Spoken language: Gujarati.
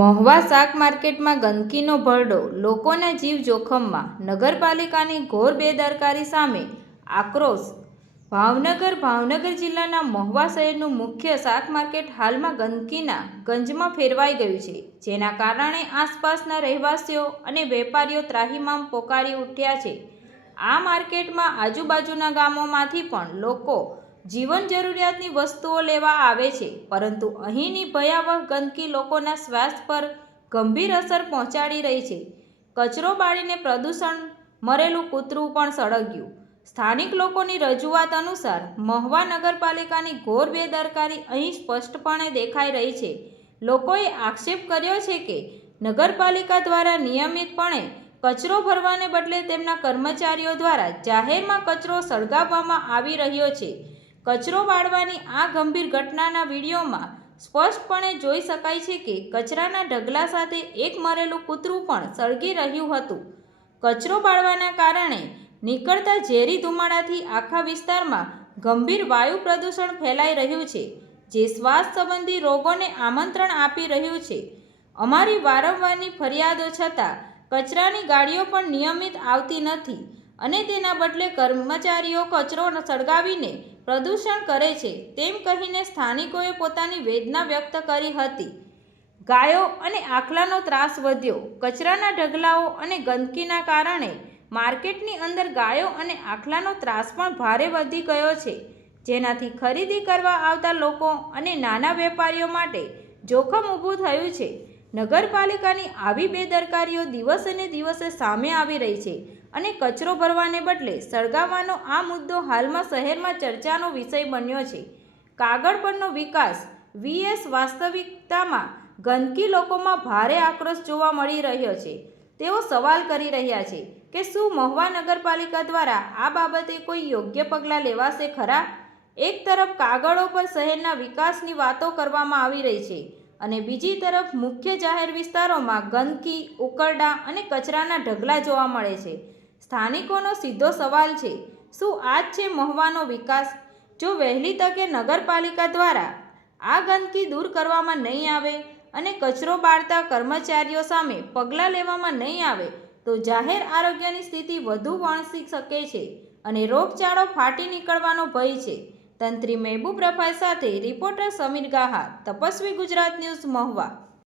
મહુવા શાક માર્કેટમાં ગંદકીનો ભરડો, લોકોના જીવ જોખમમાં, નગરપાલિકાની ઘોર બેદરકારી સામે આક્રોશ. ભાવનગર જિલ્લાના મહુવા શહેરનું મુખ્ય શાક માર્કેટ હાલમાં ગંદકીના ગંજમાં ફેરવાઈ ગયું છે, જેના કારણે આસપાસના રહેવાસીઓ અને વેપારીઓ ત્રાહિમામ પોકારી ઉઠ્યા છે. આ માર્કેટમાં આજુબાજુના ગામોમાંથી પણ લોકો જીવન જરૂરિયાતની વસ્તુઓ લેવા આવે છે, પરંતુ અહીંની ભયાવહ ગંદકી લોકોના સ્વાસ્થ્ય પર ગંભીર અસર પહોંચાડી રહી છે. કચરો બાળીને પ્રદૂષણ, મરેલું કૂતરું પણ સળગ્યું. સ્થાનિક લોકોની રજૂઆત અનુસાર મહુવા નગરપાલિકાની ઘોર બેદરકારી અહીં સ્પષ્ટપણે દેખાઈ રહી છે. લોકોએ આક્ષેપ કર્યો છે કે નગરપાલિકા દ્વારા નિયમિતપણે કચરો ભરવાને બદલે તેમના કર્મચારીઓ દ્વારા જાહેરમાં કચરો સળગાવવામાં આવી રહ્યો છે. કચરો બાળવાની આ ગંભીર ઘટનાના વીડિયોમાં સ્પષ્ટપણે જોઈ શકાય છે કે કચરાના ઢગલા સાથે એક મરેલું કૂતરું પણ સળગી રહ્યું હતું. કચરો બાળવાના કારણે નીકળતા ઝેરી ધુમાડાથી આખા વિસ્તારમાં ગંભીર વાયુ પ્રદૂષણ ફેલાઈ રહ્યું છે, જે શ્વાસ સંબંધી રોગોને આમંત્રણ આપી રહ્યું છે. અમારી વારંવારની ફરિયાદો છતાં કચરાની ગાડીઓ પણ નિયમિત આવતી નથી અને તેના બદલે કર્મચારીઓ કચરો સળગાવીને પ્રદૂષણ કરે છે, તેમ કહીને સ્થાનિકોએ પોતાની વેદના વ્યક્ત કરી હતી. ગાયો અને આખલાનો ત્રાસ વધ્યો. કચરાના ઢગલાઓ અને ગંદકીના કારણે માર્કેટની અંદર ગાયો અને આખલાનો ત્રાસ પણ ભારે વધી ગયો છે, જેનાથી ખરીદી કરવા આવતા લોકો અને નાના વેપારીઓ માટે જોખમ ઊભું થયું છે. નગરપાલિકાની આવી બેદરકારીઓ દિવસે ને દિવસે સામે આવી રહી છે અને કચરો ભરવાને બદલે સળગાવવાનો આ મુદ્દો હાલમાં શહેરમાં ચર્ચાનો વિષય બન્યો છે. કાગળ પરનો વિકાસ vs વાસ્તવિકતામાં ગંદકી લોકોમાં ભારે આક્રોશ જોવા મળી રહ્યો છે. તેઓ સવાલ કરી રહ્યા છે કે શું મહુવા નગરપાલિકા દ્વારા આ બાબતે કોઈ યોગ્ય પગલાં લેવાશે ખરા? એક તરફ કાગળો પર શહેરના વિકાસની વાતો કરવામાં આવી રહી છે અને બીજી તરફ મુખ્ય જાહેર વિસ્તારોમાં ગંદકી, ઉકરડા અને કચરાના ઢગલા જોવા મળે છે. સ્થાનિકોનો સીધો સવાલ છે, શું આ જ છે મહુવાનો વિકાસ? જો વહેલી તકે નગરપાલિકા દ્વારા આ ગંદકી દૂર કરવામાં નહીં આવે અને કચરો બાળતા કર્મચારીઓ સામે પગલાં લેવામાં નહીં આવે તો જાહેર આરોગ્યની સ્થિતિ વધુ વણસી શકે છે અને રોગચાળો ફાટી નીકળવાનો ભય છે. તંત્રી મહેબૂબ રફાઈ સાથે રિપોર્ટર સમીર ગાહા, તપસ્વી ગુજરાત ન્યૂઝ, મહુવા.